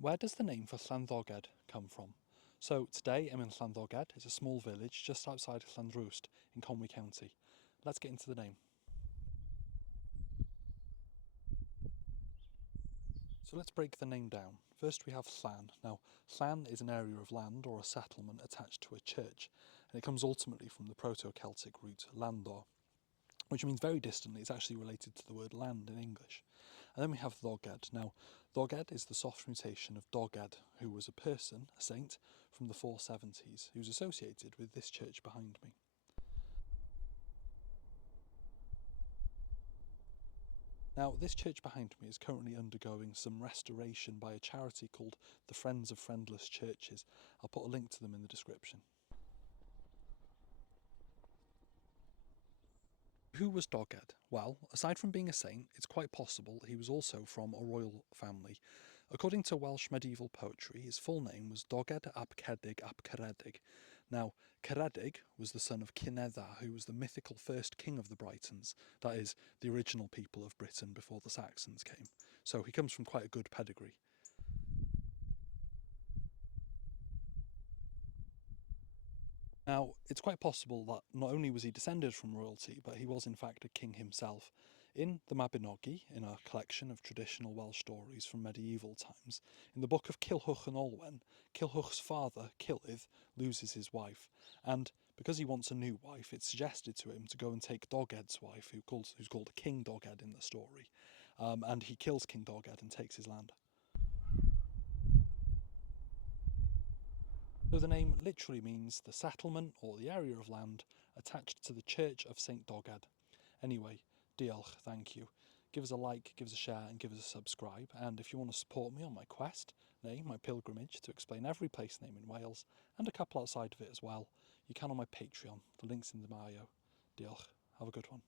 Where does the name for Llanddoged come from? So today I'm in Llanddoged. It's a small village just outside of Llanddoged in Conwy County. Let's get into the name. So let's break the name down. First we have Llan. Now, Llan is an area of land or a settlement attached to a church, and it comes ultimately from the Proto-Celtic root Llanddor, which means very distantly it's actually related to the word land in English. And then we have Ddoged. Now, Ddoged is the soft mutation of Doged, who was a person, a saint, from the 470s, who's associated with this church behind me. Now, this church behind me is currently undergoing some restoration by a charity called the Friends of Friendless Churches. I'll put a link to them in the description. Who was Doged? Well, aside from being a saint, it's quite possible he was also from a royal family. According to Welsh medieval poetry, his full name was Doged ap Cedig ap Caredig. Now, Caredig was the son of Cinedda, who was the mythical first king of the Britons, that is, the original people of Britain before the Saxons came. So he comes from quite a good pedigree. Now, it's quite possible that not only was he descended from royalty, but he was in fact a king himself. In the Mabinogi, in a collection of traditional Welsh stories from medieval times, in the book of Culhwch and Olwen, Culhwch's father, Cilydd, loses his wife, and because he wants a new wife, it's suggested to him to go and take Doged's wife, who's called King Doged in the story, and he kills King Doged and takes his land. So the name literally means the settlement or the area of land attached to the Church of St Doged. Anyway, diolch, thank you. Give us a like, give us a share and give us a subscribe, and if you want to support me on my quest, nay, my pilgrimage to explain every place name in Wales, and a couple outside of it as well, you can on my Patreon. The link's in the bio. Diolch. Have a good one.